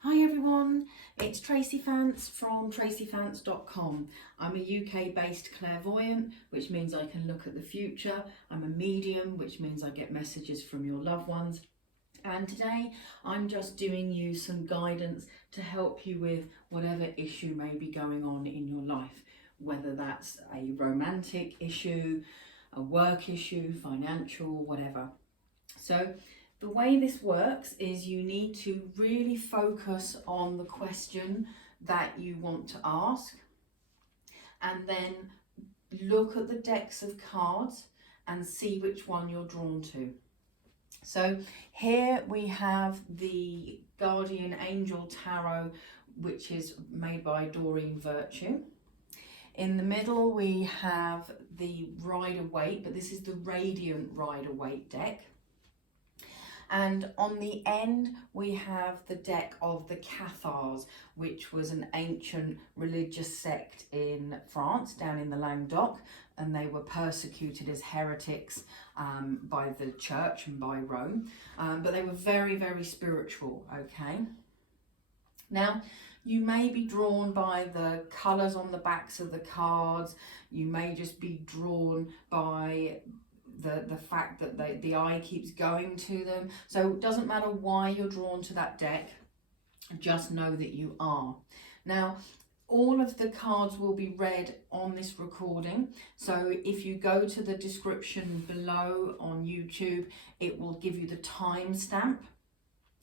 Hi everyone, it's Tracy Fance from tracyfance.com. I'm a UK based clairvoyant, which means I can look at the future. I'm a medium, which means I get messages from your loved ones. And today I'm just doing you some guidance to help you with whatever issue may be going on in your life, whether that's a romantic issue, a work issue, financial, whatever. So the way this works is you need to really focus on the question that you want to ask, and then look at the decks of cards and see which one you're drawn to. So here we have the Guardian Angel Tarot, which is made by Doreen Virtue. In the middle we have the Rider-Waite, but this is the Radiant Rider-Waite deck. And on the end we have the deck of the Cathars, which was an ancient religious sect in France, down in the Languedoc, and they were persecuted as heretics by the church and by Rome, but they were very, very spiritual, okay? Now, you may be drawn by the colours on the backs of the cards. You may just be drawn by the fact that the eye keeps going to them. So it doesn't matter why you're drawn to that deck, just know that you are. Now, all of the cards will be read on this recording. So if you go to the description below on YouTube, it will give you the timestamp,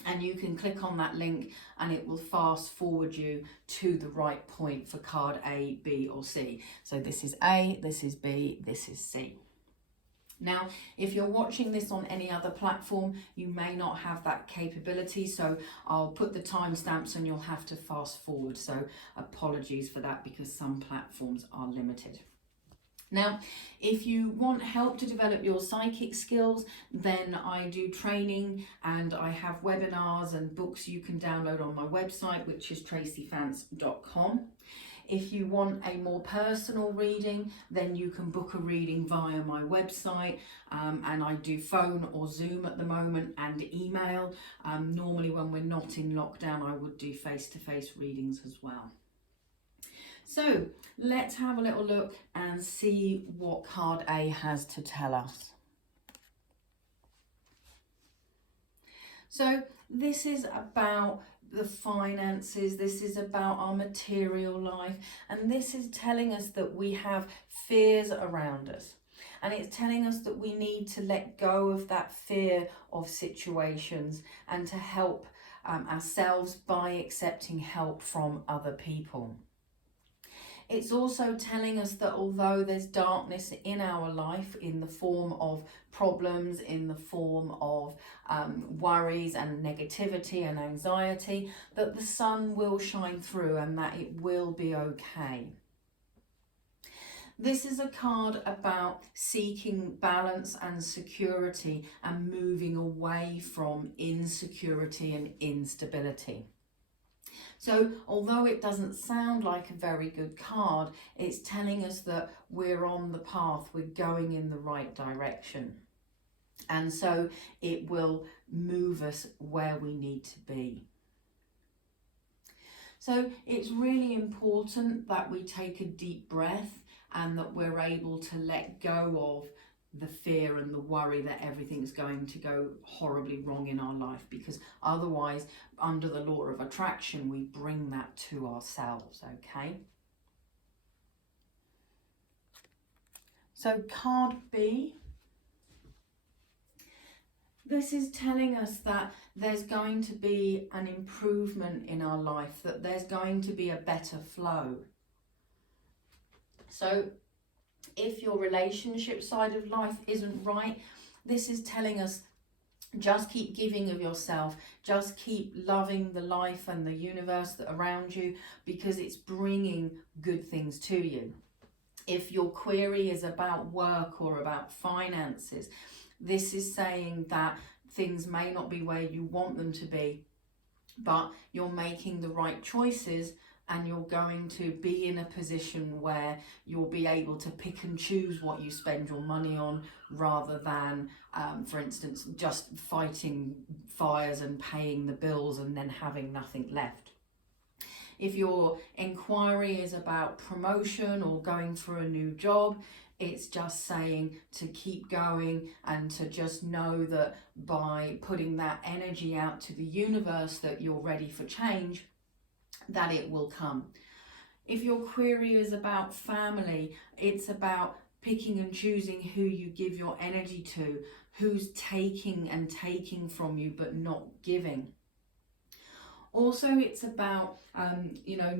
and you can click on that link and it will fast forward you to the right point for card A, B or C. So this is A, this is B, this is C. Now, if you're watching this on any other platform, you may not have that capability, so I'll put the timestamps and you'll have to fast forward. So apologies for that, because some platforms are limited. Now, if you want help to develop your psychic skills, then I do training and I have webinars and books you can download on my website, which is tracyfance.com. If you want a more personal reading, then you can book a reading via my website, and I do phone or Zoom at the moment, and email. Normally when we're not in lockdown, I would do face-to-face readings as well. So let's have a little look and see what card A has to tell us. So this is about the finances, this is about our material life, and this is telling us that we have fears around us, and it's telling us that we need to let go of that fear of situations and to help ourselves by accepting help from other people. It's also telling us that although there's darkness in our life in the form of problems, in the form of worries and negativity and anxiety, that the sun will shine through and that it will be okay. This is a card about seeking balance and security and moving away from insecurity and instability. So although it doesn't sound like a very good card, it's telling us that we're on the path, we're going in the right direction. And so it will move us where we need to be. So it's really important that we take a deep breath and that we're able to let go of the fear and the worry that everything's going to go horribly wrong in our life, because otherwise, under the law of attraction, we bring that to ourselves, okay? So card B, this is telling us that there's going to be an improvement in our life, that there's going to be a better flow. So if your relationship side of life isn't right, this is telling us just keep giving of yourself, just keep loving the life and the universe that around you, because it's bringing good things to you. If your query is about work or about finances, this is saying that things may not be where you want them to be, but you're making the right choices and you're going to be in a position where you'll be able to pick and choose what you spend your money on, rather than, for instance, just fighting fires and paying the bills and then having nothing left. If your inquiry is about promotion or going for a new job, it's just saying to keep going and to just know that by putting that energy out to the universe that you're ready for change, that it will come. If your query is about family, it's about picking and choosing who you give your energy to, who's taking and taking from you but not giving. Also, it's about,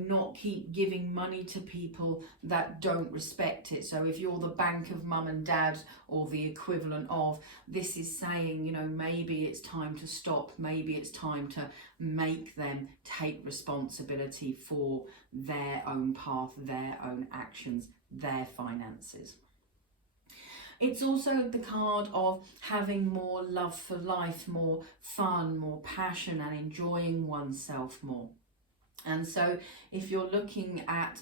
not keep giving money to people that don't respect it. So if you're the bank of mum and dad or the equivalent of, this is saying, maybe it's time to stop. Maybe it's time to make them take responsibility for their own path, their own actions, their finances. It's also the card of having more love for life, more fun, more passion, and enjoying oneself more. And so if you're looking at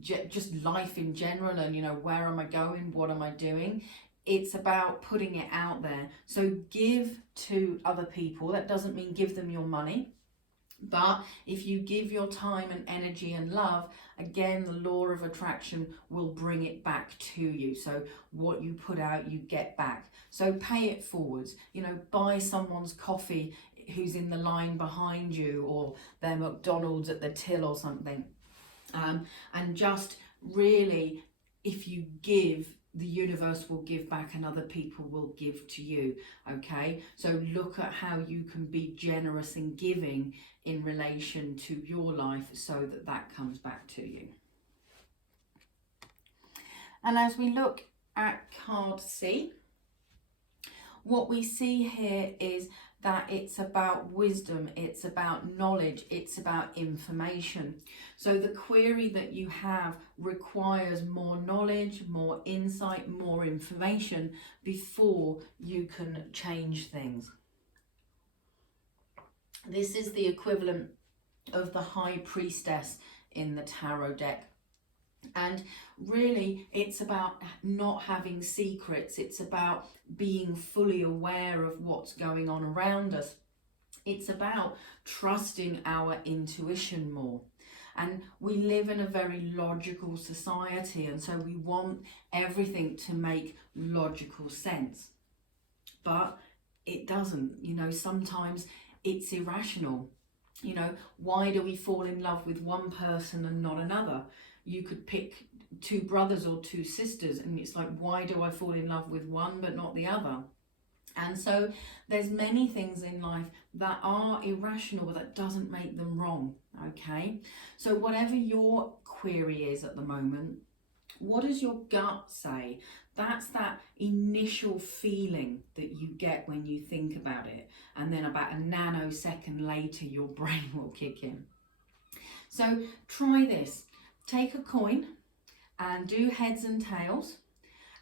just life in general and, where am I going, what am I doing? It's about putting it out there. So give to other people. That doesn't mean give them your money. But if you give your time and energy and love, again, the law of attraction will bring it back to you. So what you put out, you get back. So pay it forwards. Buy someone's coffee who's in the line behind you, or their McDonald's at the till or something. And just really, if you give, the universe will give back and other people will give to you. Okay, so look at how you can be generous and giving in relation to your life so that comes back to you. And as we look at card C, what we see here is that it's about wisdom, it's about knowledge, it's about information. So the query that you have requires more knowledge, more insight, more information before you can change things. This is the equivalent of the High Priestess in the tarot deck. And really, it's about not having secrets. It's about being fully aware of what's going on around us. It's about trusting our intuition more. And we live in a very logical society, and so we want everything to make logical sense. But it doesn't. Sometimes it's irrational. Why do we fall in love with one person and not another? You could pick two brothers or two sisters, and it's like, why do I fall in love with one but not the other? And so there's many things in life that are irrational, but that doesn't make them wrong. Okay, so whatever your query is at the moment, what does your gut say? That's that initial feeling that you get when you think about it, and then about a nanosecond later your brain will kick in. So try this. Take a coin and do heads and tails,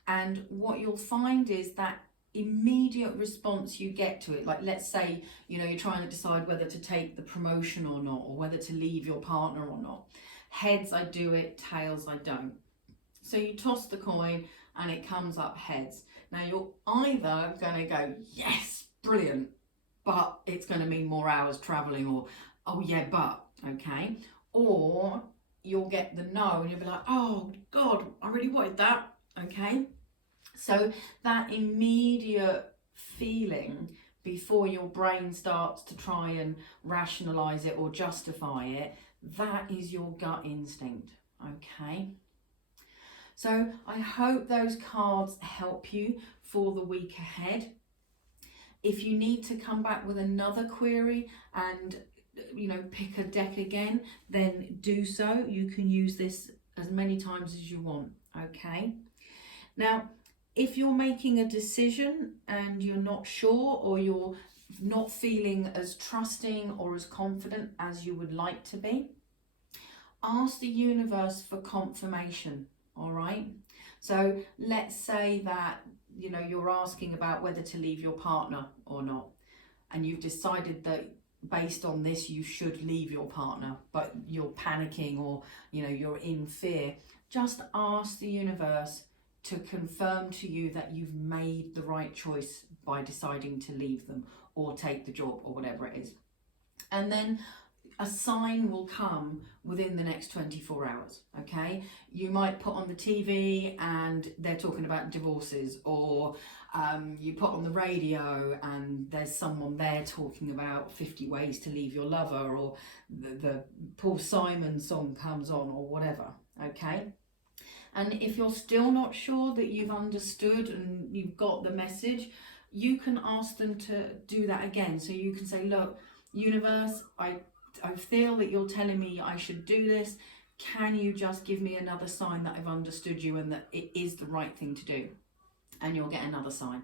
and what you'll find is that immediate response you get to it. Like, let's say you're trying to decide whether to take the promotion or not, or whether to leave your partner or not. Heads, I do it. Tails, I don't. So you toss the coin and it comes up heads. Now you're either going to go, yes, brilliant, but it's going to mean more hours traveling, or oh yeah, but, okay, or you'll get the no and you'll be like, oh God, I really wanted that. Okay, so that immediate feeling before your brain starts to try and rationalize it or justify it, that is your gut instinct. Okay, so I hope those cards help you for the week ahead. If you need to come back with another query and pick a deck again, then do so. You can use this as many times as you want. Okay, now if you're making a decision and you're not sure, or you're not feeling as trusting or as confident as you would like to be, ask the universe for confirmation. All right, so let's say that you're asking about whether to leave your partner or not, and you've decided that based on this you should leave your partner, but you're panicking, or you're in fear, just ask the universe to confirm to you that you've made the right choice by deciding to leave them or take the job or whatever it is. And then a sign will come within the next 24 hours, okay? You might put on the TV and they're talking about divorces, or you put on the radio and there's someone there talking about 50 ways to leave your lover, or the Paul Simon song comes on, or whatever, okay? And if you're still not sure that you've understood and you've got the message, you can ask them to do that again. So you can say, look, universe, I feel that you're telling me I should do this. Can you just give me another sign that I've understood you and that it is the right thing to do? And you'll get another sign.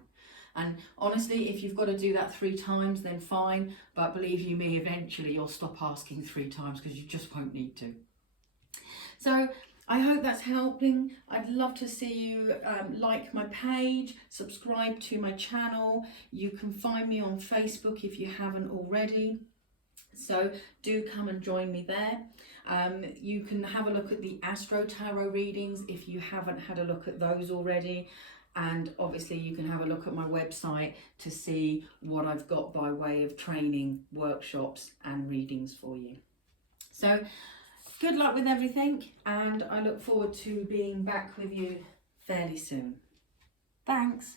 And honestly, if you've got to do that 3 times, then fine. But believe you me, eventually you'll stop asking 3 times because you just won't need to. So I hope that's helping. I'd love to see you like my page, subscribe to my channel. You can find me on Facebook if you haven't already. So do come and join me there. You can have a look at the Astro Tarot readings if you haven't had a look at those already. And obviously you can have a look at my website to see what I've got by way of training, workshops and readings for you. So good luck with everything, and I look forward to being back with you fairly soon. Thanks.